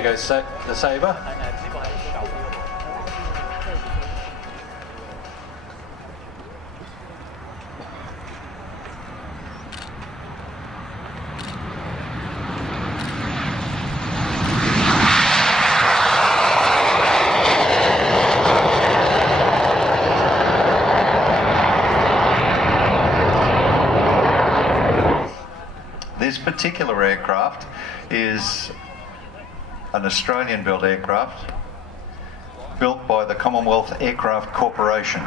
There goes the Sabre. This particular aircraft is an Australian-built aircraft built by the Commonwealth Aircraft Corporation.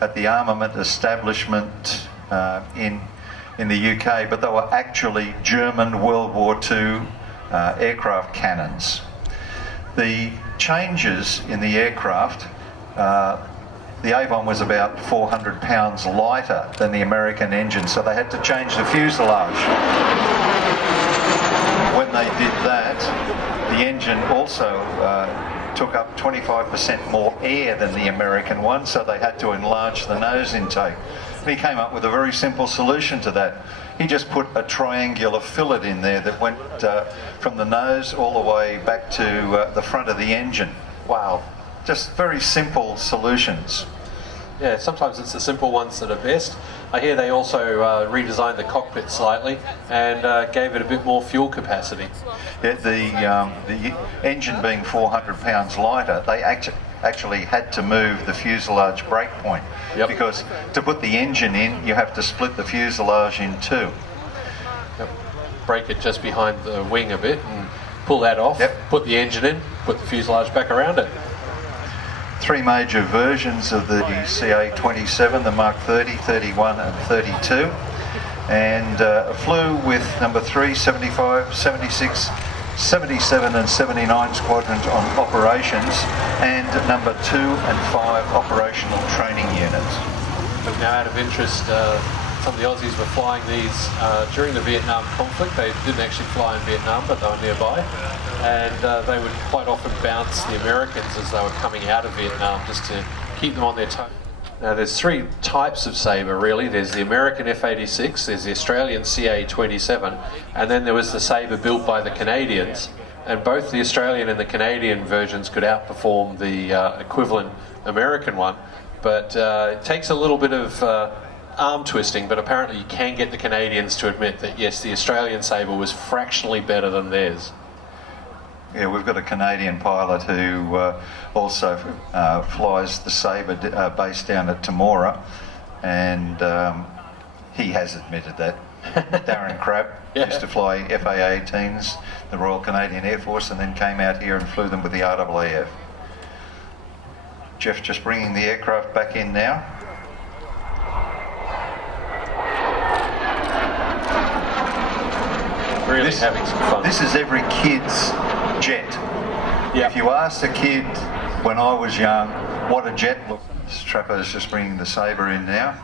At the armament establishment in the UK, but they were actually German World War II aircraft cannons. The changes in the aircraft, the Avon was about 400 pounds lighter than the American engine, so they had to change the fuselage. When they did that, the engine also took up 25% more air than the American one, so they had to enlarge the nose intake. And he came up with a very simple solution to that. He just put a triangular fillet in there that went from the nose all the way back to the front of the engine. Wow. Just very simple solutions. Yeah, sometimes it's the simple ones that are best. I hear they also redesigned the cockpit slightly and gave it a bit more fuel capacity. Yeah, the engine being 400 pounds lighter, they actually had to move the fuselage brake point. Yep. Because to put the engine in, you have to split the fuselage in two. Yep. Break it just behind the wing a bit and pull that off, yep. Put the engine in, put the fuselage back around it. Three major versions of the CA-27, the Mk30, 31 and 32, and flew with number 3, 75, 76, 77 and 79 squadrons on operations, and number 2 and 5 operational training units. Now, out of interest, some of the Aussies were flying these during the Vietnam conflict. They didn't actually fly in Vietnam, but they were nearby. And they would quite often bounce the Americans as they were coming out of Vietnam just to keep them on their toes. Now, there's three types of Sabre, really. There's the American F-86, there's the Australian CA-27, and then there was the Sabre built by the Canadians. And both the Australian and the Canadian versions could outperform the equivalent American one. But it takes a little bit of arm twisting, but apparently you can get the Canadians to admit that yes, the Australian Sabre was fractionally better than theirs. Yeah, we've got a Canadian pilot who also flies the Sabre based down at Temora, and he has admitted that. Darren Crabb used to fly FA-18s, the Royal Canadian Air Force, and then came out here and flew them with the RAAF. Jeff just bringing the aircraft back in now. Really having some fun. This is every kid's jet. Yep. If you asked a kid when I was young what a jet looked like, Trapper's just bringing the Sabre in now.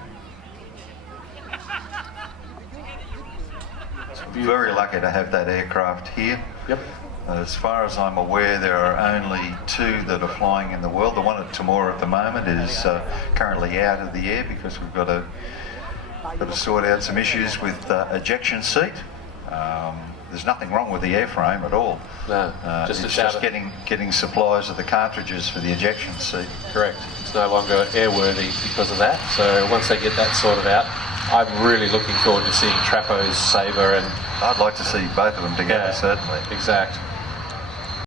Very lucky to have that aircraft here. Yep. As far as I'm aware, there are only 2 that are flying in the world. The one at Temora at the moment is currently out of the air because we've got to sort out some issues with ejection seat. There's nothing wrong with the airframe at all. No, it's just getting supplies of the cartridges for the ejection seat. Correct. It's no longer airworthy because of that. So once they get that sorted out, I'm really looking forward to seeing Trapo's Sabre, and I'd like to see both of them together, certainly. Exact.